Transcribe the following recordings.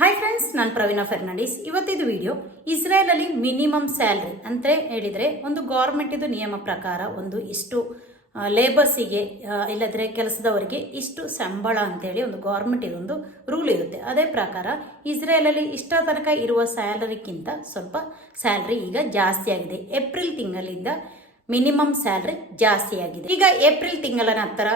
Hi friends ನಾನು ಪ್ರವೀಣಾ ಫೆರ್ನಾಂಡಿಸ್ ಇವತ್ತಿದು video ಇಸ್ರೇಲಲ್ಲಿ ಮಿನಿಮಮ್ ಸ್ಯಾಲ್ರಿ ಅಂತ ಹೇಳಿದರೆ ಒಂದು ಗೌರ್ಮೆಂಟಿದು ನಿಯಮ ಪ್ರಕಾರ ಒಂದು ಇಷ್ಟು ಲೇಬರ್ಸಿಗೆ ಇಲ್ಲದ್ರೆ ಕೆಲಸದವರಿಗೆ ಇಷ್ಟು ಸಂಬಳ ಅಂತೇಳಿ ಒಂದು ಗೌರ್ಮೆಂಟ್ ಇದೊಂದು ರೂಲ್ ಇರುತ್ತೆ. ಅದೇ ಪ್ರಕಾರ ಇಸ್ರೇಲಲ್ಲಿ ಇಷ್ಟ ತನಕ ಇರುವ ಸ್ಯಾಲರಿಗಿಂತ ಸ್ವಲ್ಪ ಸ್ಯಾಲ್ರಿ ಈಗ ಜಾಸ್ತಿ ಆಗಿದೆ. ಏಪ್ರಿಲ್ ತಿಂಗಳಿಂದ ಮಿನಿಮಮ್ ಸ್ಯಾಲ್ರಿ ಜಾಸ್ತಿ ಆಗಿದೆ. ಈಗ ಏಪ್ರಿಲ್ ತಿಂಗಳ ನಂತರ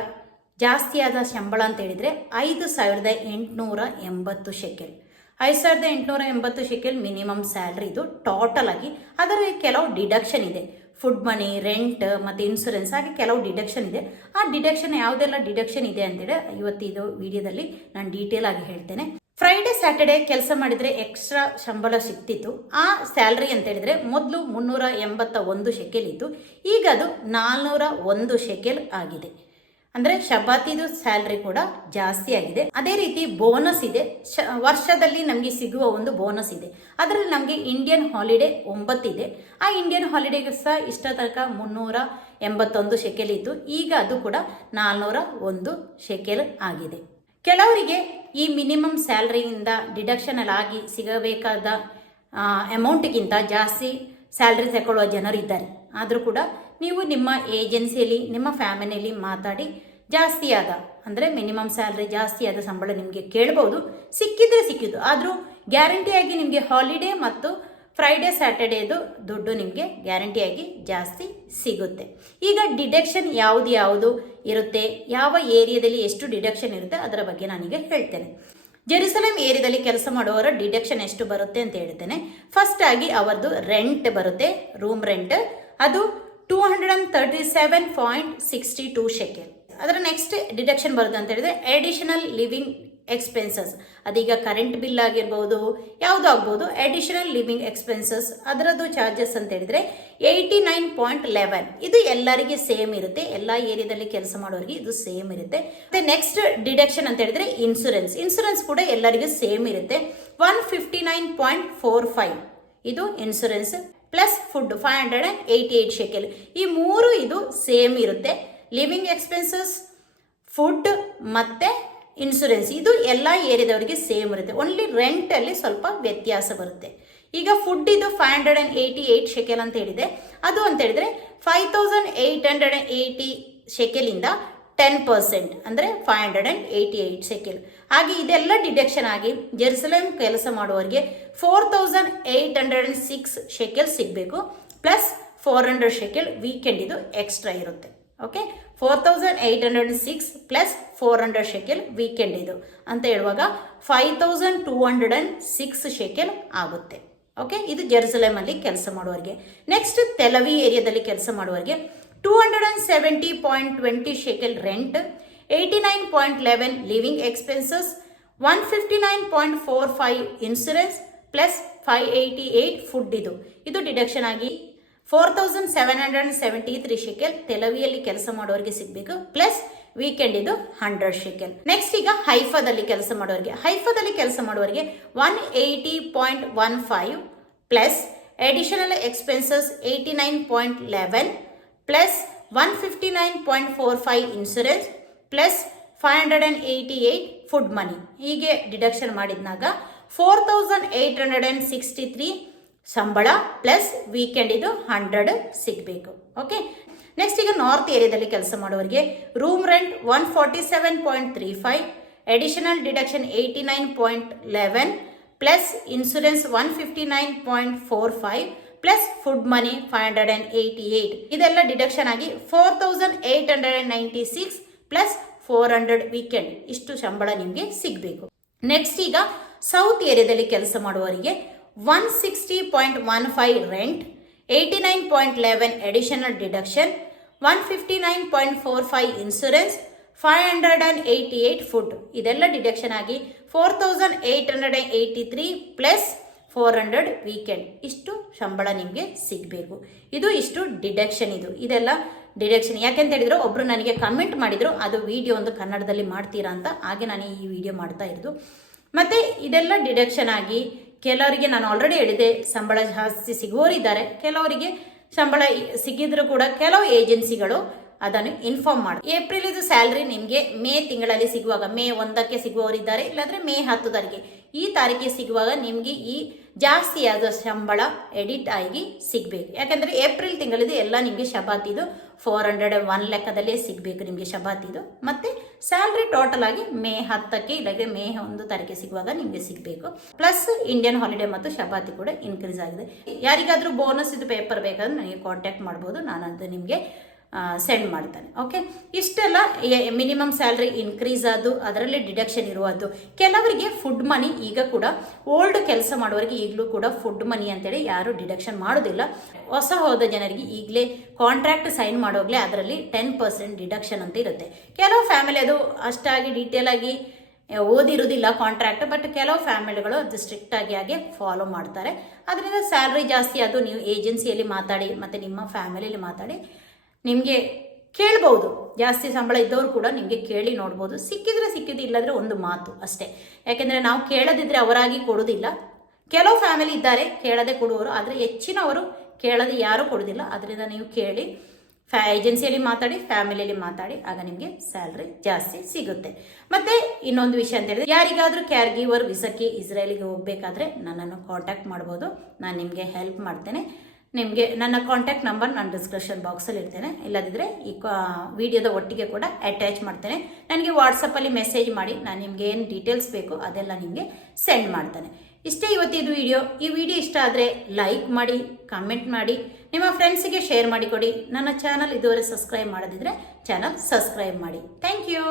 ಜಾಸ್ತಿಯಾದ ಸಂಬಳ ಅಂತ ಹೇಳಿದ್ರೆ ಐದು ಸಾವಿರದ ಎಂಟುನೂರ ಎಂಬತ್ತು ಶೆಕೆಲ್. ಐದು ಸಾವಿರದ ಎಂಟುನೂರ ಎಂಬತ್ತು ಶೆಕೆಲ್ ಮಿನಿಮಮ್ ಸ್ಯಾಲ್ರಿ ಇದು ಟೋಟಲ್ ಆಗಿ. ಅದರಲ್ಲಿ ಕೆಲವು ಡಿಡಕ್ಷನ್ ಇದೆ. ಫುಡ್ ಮನಿ ರೆಂಟ್ ಮತ್ತು ಇನ್ಸೂರೆನ್ಸ್ ಹಾಗೆ ಕೆಲವು ಡಿಡಕ್ಷನ್ ಇದೆ. ಆ ಡಿಡಕ್ಷನ್ ಯಾವುದೆಲ್ಲ ಡಿಡಕ್ಷನ್ ಇದೆ ಅಂತೇಳಿ ಇವತ್ತಿದು ವಿಡಿಯೋದಲ್ಲಿ ನಾನು ಡೀಟೇಲ್ ಆಗಿ ಹೇಳ್ತೇನೆ. ಫ್ರೈಡೆ ಸ್ಯಾಟರ್ಡೆ ಕೆಲಸ ಮಾಡಿದರೆ ಎಕ್ಸ್ಟ್ರಾ ಶಂಬಳ ಸಿಕ್ತಿತ್ತು. ಆ ಸ್ಯಾಲ್ರಿ ಅಂತ ಹೇಳಿದ್ರೆ ಮೊದಲು ಮುನ್ನೂರ ಎಂಬತ್ತ ಒಂದು ಶೆಕೆಲ್ ಇತ್ತು. ಈಗ ಅದು ನಾಲ್ನೂರ ಒಂದು ಶೆಕೆಲ್ ಆಗಿದೆ. ಅಂದ್ರೆ ಶಬಾತಿದು ಸ್ಯಾಲ್ರಿ ಕೂಡ ಜಾಸ್ತಿ ಆಗಿದೆ. ಅದೇ ರೀತಿ ಬೋನಸ್ ಇದೆ. ವರ್ಷದಲ್ಲಿ ನಮಗೆ ಸಿಗುವ ಒಂದು ಬೋನಸ್ ಇದೆ. ಅದರಲ್ಲಿ ನಮಗೆ ಇಂಡಿಯನ್ ಹಾಲಿಡೇ ಒಂಬತ್ತಿದೆ ಆ ಇಂಡಿಯನ್ ಹಾಲಿಡೇಗೆ ಸಹ ಇಷ್ಟ ತನಕ ಮುನ್ನೂರ ಎಂಬತ್ತೊಂದು ಶೆಕೆಲ್ ಇತ್ತು ಈಗ ಅದು ಕೂಡ ನಾಲ್ನೂರ ಒಂದು ಶೆಕೆಲ್ ಆಗಿದೆ. ಕೆಲವರಿಗೆ ಈ ಮಿನಿಮಮ್ ಸ್ಯಾಲ್ರಿಯಿಂದ ಡಿಡಕ್ಷನ್ ಆಗಿ ಸಿಗಬೇಕಾದ ಅಮೌಂಟ್ಗಿಂತ ಜಾಸ್ತಿ ಸ್ಯಾಲ್ರಿ ತಗೊಳ್ಳುವ ಜನರಿದ್ದಾರೆ ಆದರೂ ಕೂಡ ನೀವು ನಿಮ್ಮ ಏಜೆನ್ಸಿಯಲ್ಲಿ, ನಿಮ್ಮ ಫ್ಯಾಮಿಲಿಯಲ್ಲಿ ಮಾತಾಡಿ ಜಾಸ್ತಿಯಾದ ಅಂದರೆ ಮಿನಿಮಮ್ ಸ್ಯಾಲ್ರಿ ಜಾಸ್ತಿಯಾದ ಸಂಬಳ ನಿಮಗೆ ಕೇಳ್ಬೋದು, ಸಿಕ್ಕಿದ್ರೆ ಸಿಕ್ಕಿದ್ದು. ಆದರೂ ಗ್ಯಾರಂಟಿಯಾಗಿ ನಿಮಗೆ ಹಾಲಿಡೇ ಮತ್ತು ಫ್ರೈಡೇ ಸ್ಯಾಟರ್ಡೇದು ದುಡ್ಡು ನಿಮಗೆ ಗ್ಯಾರಂಟಿಯಾಗಿ ಜಾಸ್ತಿ ಸಿಗುತ್ತೆ. ಈಗ ಡಿಡಕ್ಷನ್ ಯಾವುದು ಯಾವುದು ಇರುತ್ತೆ, ಯಾವ ಏರಿಯಾದಲ್ಲಿ ಎಷ್ಟು ಡಿಡಕ್ಷನ್ ಇರುತ್ತೆ ಅದರ ಬಗ್ಗೆ ನಾನೀಗ ಹೇಳ್ತೇನೆ. ಜೆರುಸಲೇಂ ಏರಿಯಾದಲ್ಲಿ ಕೆಲಸ ಮಾಡುವವರ ಡಿಡಕ್ಷನ್ ಎಷ್ಟು ಬರುತ್ತೆ ಅಂತ ಹೇಳ್ತೇನೆ. ಫಸ್ಟ್ ಆಗಿ ಅವರದು ರೆಂಟ್ ಬರುತ್ತೆ ರೂಮ್ ರೆಂಟ್ ಅದು two hundred and thirty seven point sixty two shekel ಅದರ ನೆಕ್ಸ್ಟ್ ಡಿಡಕ್ಷನ್ ಬರುತ್ತೆ ಅಂತ ಹೇಳಿದ್ರೆ ಅಡಿಷನಲ್ ಲಿವಿಂಗ್ ಎಕ್ಸ್ಪೆನ್ಸಸ್ ಅದೀಗ ಕರೆಂಟ್ ಬಿಲ್ ಆಗಿರ್ಬೋದು, ಯಾವುದು ಆಗ್ಬೋದು ಅಡಿಷನಲ್ ಲಿವಿಂಗ್ ಎಕ್ಸ್ಪೆನ್ಸಸ್ ಅದರದ್ದು ಚಾರ್ಜಸ್ ಅಂತ ಹೇಳಿದ್ರೆ ಏಯ್ಟಿ ನೈನ್ ಪಾಯಿಂಟ್ ಲೆವೆನ್ ಇದು ಎಲ್ಲರಿಗೆ ಸೇಮ್ ಇರುತ್ತೆ, ಎಲ್ಲ ಏರಿಯಾದಲ್ಲಿ ಕೆಲಸ ಮಾಡೋರಿಗೆ ಇದು ಸೇಮ್ ಇರುತ್ತೆ. ಮತ್ತೆ ನೆಕ್ಸ್ಟ್ ಡಿಡಕ್ಷನ್ ಅಂತ ಹೇಳಿದ್ರೆ ಇನ್ಸೂರೆನ್ಸ್ ಇನ್ಸೂರೆನ್ಸ್ ಕೂಡ ಎಲ್ಲರಿಗೂ ಸೇಮ್ ಇರುತ್ತೆ. One fifty nine point four five ಇದು insurance plus food five hundred and eighty eight shekel ಈ ಮೂರು ಇದು ಸೇಮ್ ಇರುತ್ತೆ. ಲಿವಿಂಗ್ ಎಕ್ಸ್ಪೆನ್ಸಸ್ ಫುಡ್ ಮತ್ತೆ ಇನ್ಶೂರೆನ್ಸ್ ಇದು ಎಲ್ಲ ಏರಿಯಾದವರಿಗೆ ಸೇಮ್ ಇರುತ್ತೆ. ಓನ್ಲಿ ರೆಂಟಲ್ಲಿ ಸ್ವಲ್ಪ ವ್ಯತ್ಯಾಸ ಬರುತ್ತೆ. ಈಗ ಫುಡ್ ಇದು five hundred and eighty eight shekel ಅಂತ ಹೇಳಿದೆ. ಅದು ಅಂತ ಹೇಳಿದ್ರೆ five thousand eight hundred and eighty ಶೆಕೆಲಿಂದ ten percent ಅಂದರೆ five hundred and eighty eight shekel ಹಾಗೆ ಇದೆಲ್ಲ ಡಿಡಕ್ಷನ್ ಆಗಿ ಜೆರುಸಲೇಮ್ ಕೆಲಸ ಮಾಡುವವರಿಗೆ four thousand eight hundred and six shekel ಸಿಗಬೇಕು plus four hundred shekel weekend ಇದು ಎಕ್ಸ್ಟ್ರಾ ಇರುತ್ತೆ. Okay four thousand eight hundred six plus four hundred shekel weekend ಇದು. ಅಂತ ಹೇಳುವಾಗ five thousand two hundred and six shekel ಆಗುತ್ತೆ. Okay ಇದು ಜೆರುಸಲೇಮಲ್ಲಿ ಕೆಲಸ ಮಾಡುವವರಿಗೆ. ನೆಕ್ಸ್ಟ್ ತೆಲವಿ ಏರಿಯಾದಲ್ಲಿ ಕೆಲಸ ಮಾಡುವವರಿಗೆ two hundred and seventy point twenty shekel rent eighty nine point eleven living expenses one fifty nine point four five insurance plus five eighty eight food ಇದು. ಇದು ಡಿಡಕ್ಷನ್ ಆಗಿ four thousand seven hundred seventy three shekel ತೆಲವಿಯಲ್ಲಿ ಕೆಲಸ ಮಾಡೋರಿಗೆ ಸಿಗಬೇಕು plus weekend ಇದು hundred shekel next ಈಗ ಹೈಫಾದಲ್ಲಿ ಕೆಲಸ ಮಾಡೋರಿಗೆ. ಹೈಫಾದಲ್ಲಿ ಕೆಲಸ ಮಾಡೋರಿಗೆ one eighty point one five plus additional expenses eighty nine point eleven plus one fifty nine point four five insurance plus five hundred and eighty eight food money ಹೀಗೆ deduction ಮಾಡಿದ್ನಾಗ four thousand eight hundred and sixty three ಸಂಬಳ plus weekend ಇದು hundred ಸಿಗಬೇಕು. Okay next ಈಗ north ಏರಿಯಾದಲ್ಲಿ ಕೆಲಸ ಮಾಡೋರಿಗೆ room rent one forty seven point three five additional deduction eighty nine point eleven plus insurance one fifty nine point four five plus food money five hundred and eighty eight ಇದೆಲ್ಲ deduction ಆಗಿ four thousand eight hundred and ninety six plus four hundred weekend ಇಷ್ಟು ಸಂಬಳ ನಿಮಗೆ ಸಿಗಬೇಕು. Next ಈಗ south ಏರಿಯಾದಲ್ಲಿ ಕೆಲಸ ಮಾಡುವವರಿಗೆ one sixty point one five rent eighty nine point eleven additional deduction one fifty nine point four five insurance five hundred and eighty eight food ಇದೆಲ್ಲ deduction ಆಗಿ four thousand eight hundred and eighty three plus four hundred weekend ಇಷ್ಟು ಸಂಬಳ ನಿಮಗೆ ಸಿಗಬೇಕು. ಇದು ಇಷ್ಟು deduction ಇದು. ಇದೆಲ್ಲ ಡಿಡಕ್ಷನ್ ಯಾಕೆಂತ ಹೇಳಿದ್ರು ಒಬ್ಬರು ನನಗೆ ಕಮೆಂಟ್ ಮಾಡಿದ್ರು, ಅದು ವಿಡಿಯೋ ಒಂದು ಕನ್ನಡದಲ್ಲಿ ಮಾಡ್ತೀರಾ ಅಂತ. ಹಾಗೆ ನಾನು ಈ ವಿಡಿಯೋ ಮಾಡ್ತಾ ಇರೋದು. ಮತ್ತೆ ಇದೆಲ್ಲ ಡಿಡಕ್ಷನ್ ಆಗಿ ಕೆಲವರಿಗೆ ನಾನು ಆಲ್ರೆಡಿ ಹೇಳಿದೆ ಸಂಬಳ ಜಾಸ್ತಿ ಸಿಗುವವರಿದ್ದಾರೆ. ಕೆಲವರಿಗೆ ಸಂಬಳ ಸಿಕ್ಕಿದ್ರು ಕೂಡ ಕೆಲವು ಏಜೆನ್ಸಿಗಳು ಅದನ್ನು ಇನ್ಫಾರ್ಮ್ ಮಾಡಿ. ಏಪ್ರಿಲ್ ಇದು ಸ್ಯಾಲ್ರಿ ನಿಮಗೆ ಮೇ ತಿಂಗಳಲ್ಲಿ ಸಿಗುವಾಗ, ಮೇ ಒಂದಕ್ಕೆ ಸಿಗುವವರಿದ್ದಾರೆ, ಇಲ್ಲಾಂದ್ರೆ ಮೇ ಹತ್ತು ತಾರೀಕಿಗೆ ಈ ತಾರೀಕಿಗೆ ಸಿಗುವಾಗ ನಿಮಗೆ ಈ ಜಾಸ್ತಿ ಆದ ಸಂಬಳ ಎಡಿಟ್ ಆಗಿ ಸಿಗಬೇಕು. ಯಾಕಂದ್ರೆ ಏಪ್ರಿಲ್ ತಿಂಗಳಿದು ಎಲ್ಲ ನಿಮಗೆ ಶಬಾತಿದು ಫೋರ್ ಹಂಡ್ರೆಡ್ ಒನ್ ಲೆಕ್ಕದಲ್ಲೇ ಸಿಗಬೇಕು ನಿಮಗೆ ಶಬಾತಿದು. ಮತ್ತು ಸ್ಯಾಲ್ರಿ ಟೋಟಲ್ ಆಗಿ ಮೇ ಹತ್ತಕ್ಕೆ ಇಲ್ಲದೆ ಮೇ ಒಂದು ತಾರೀಕಿಗೆ ಸಿಗುವಾಗ ನಿಮಗೆ ಸಿಗಬೇಕು. ಪ್ಲಸ್ ಇಂಡಿಯನ್ ಹಾಲಿಡೇ ಮತ್ತು ಶಬಾತಿ ಕೂಡ ಇನ್ಕ್ರೀಸ್ ಆಗಿದೆ. ಯಾರಿಗಾದರೂ ಬೋನಸ್ ಇದು ಪೇಪರ್ ಬೇಕಾದ್ರೆ ನನಗೆ ಕಾಂಟ್ಯಾಕ್ಟ್ ಮಾಡ್ಬೋದು. ನಾನು ನಿಮಗೆ ಸೆಂಡ್ ಮಾಡ್ತಾನೆ ಓಕೆ ಇಷ್ಟೆಲ್ಲ ಮಿನಿಮಮ್ ಸ್ಯಾಲ್ರಿ ಇನ್ಕ್ರೀಸ್ ಆದ್ದು, ಅದರಲ್ಲಿ ಡಿಡಕ್ಷನ್ ಇರುವುದು ಕೆಲವರಿಗೆ ಫುಡ್ ಮನಿ ಈಗ ಕೂಡ ಓಲ್ಡ್ ಕೆಲಸ ಮಾಡುವವರಿಗೆ ಈಗಲೂ ಕೂಡ ಫುಡ್ ಮನಿ ಅಂತೇಳಿ ಯಾರು ಡಿಡಕ್ಷನ್ ಮಾಡೋದಿಲ್ಲ. ಹೊಸ ಹೋದ ಜನರಿಗೆ ಈಗಲೇ ಕಾಂಟ್ರಾಕ್ಟ್ ಸೈನ್ ಮಾಡೋಗ್ಲೇ ಅದರಲ್ಲಿ ಟೆನ್ ಪರ್ಸೆಂಟ್ ಡಿಡಕ್ಷನ್ ಅಂತ ಇರುತ್ತೆ. ಕೆಲವು ಫ್ಯಾಮಿಲಿ ಅದು ಅಷ್ಟಾಗಿ ಡೀಟೇಲ್ ಆಗಿ ಓದಿರುವುದಿಲ್ಲ ಕಾಂಟ್ರಾಕ್ಟ್ ಬಟ್ ಕೆಲವು ಫ್ಯಾಮಿಲಿಗಳು ಅದು ಸ್ಟ್ರಿಕ್ಟ್ ಆಗಿ ಹಾಗೆ ಫಾಲೋ ಮಾಡ್ತಾರೆ. ಅದರಿಂದ ಸ್ಯಾಲ್ರಿ ಜಾಸ್ತಿ ಅದು ನೀವು ಏಜೆನ್ಸಿಯಲ್ಲಿ ಮಾತಾಡಿ, ಮತ್ತು ನಿಮ್ಮ ಫ್ಯಾಮಿಲಿಯಲ್ಲಿ ಮಾತಾಡಿ ನಿಮಗೆ ಕೇಳ್ಬೋದು. ಜಾಸ್ತಿ ಸಂಬಳ ಇದ್ದವರು ಕೂಡ ನಿಮಗೆ ಕೇಳಿ ನೋಡ್ಬೋದು. ಸಿಕ್ಕಿದ್ರೆ ಸಿಕ್ಕಿದ್ದು, ಇಲ್ಲದ್ರೆ ಒಂದು ಮಾತು ಅಷ್ಟೇ. ಯಾಕೆಂದರೆ ನಾವು ಕೇಳದಿದ್ರೆ ಅವರಾಗಿ ಕೊಡೋದಿಲ್ಲ ಕೆಲವು ಫ್ಯಾಮಿಲಿ ಇದ್ದಾರೆ, ಕೇಳದೆ ಕೊಡುವವರು. ಆದರೆ ಹೆಚ್ಚಿನವರು ಕೇಳದೆ ಯಾರೂ ಕೊಡೋದಿಲ್ಲ ಅದರಿಂದ ನೀವು ಕೇಳಿ ಫ್ಯಾ ಏಜೆನ್ಸಿಯಲ್ಲಿ ಮಾತಾಡಿ ಫ್ಯಾಮಿಲಿಯಲ್ಲಿ ಮಾತಾಡಿ, ಆಗ ನಿಮಗೆ ಸ್ಯಾಲ್ರಿ ಜಾಸ್ತಿ ಸಿಗುತ್ತೆ. ಮತ್ತೆ ಇನ್ನೊಂದು ವಿಷಯ ಅಂತ ಹೇಳಿದ್ರೆ, ಯಾರಿಗಾದರೂ ಕ್ಯಾರ್ ಗಿವರ್ ವಿಸಕ್ಕೆ ಇಸ್ರೇಲಿಗೆ ಹೋಗಬೇಕಾದ್ರೆ ನನ್ನನ್ನು ಕಾಂಟ್ಯಾಕ್ಟ್ ಮಾಡ್ಬೋದು. ನಾನು ನಿಮಗೆ ಹೆಲ್ಪ್ ಮಾಡ್ತೇನೆ. ನಿಮಗೆ ನನ್ನ ಕಾಂಟ್ಯಾಕ್ಟ್ ನಂಬರ್ ನಾನು ಡಿಸ್ಕ್ರಿಪ್ಷನ್ ಬಾಕ್ಸಲ್ಲಿ ಇರ್ತೇನೆ ಇಲ್ಲದಿದ್ದರೆ ಈ ವಿಡಿಯೋದ ಒಟ್ಟಿಗೆ ಕೂಡ ಅಟ್ಯಾಚ್ ಮಾಡ್ತೇನೆ. ನನಗೆ ವಾಟ್ಸಪ್ಪಲ್ಲಿ ಮೆಸೇಜ್ ಮಾಡಿ, ನಾನು ನಿಮಗೆ ಏನು ಡೀಟೇಲ್ಸ್ ಬೇಕು ಅದೆಲ್ಲ ನಿಮಗೆ ಸೆಂಡ್ ಮಾಡ್ತೇನೆ. ಇಷ್ಟೇ ಇವತ್ತಿದು ವಿಡಿಯೋ ಈ ವಿಡಿಯೋ ಇಷ್ಟ ಆದರೆ ಲೈಕ್ ಮಾಡಿ ಕಮೆಂಟ್ ಮಾಡಿ, ನಿಮ್ಮ ಫ್ರೆಂಡ್ಸಿಗೆ ಶೇರ್ ಮಾಡಿಕೊಡಿ. ನನ್ನ ಚಾನಲ್ ಇದುವರೆ ಸಬ್ಸ್ಕ್ರೈಬ್ ಮಾಡದಿದ್ದರೆ ಚಾನಲ್ ಸಬ್ಸ್ಕ್ರೈಬ್ ಮಾಡಿ. Thank you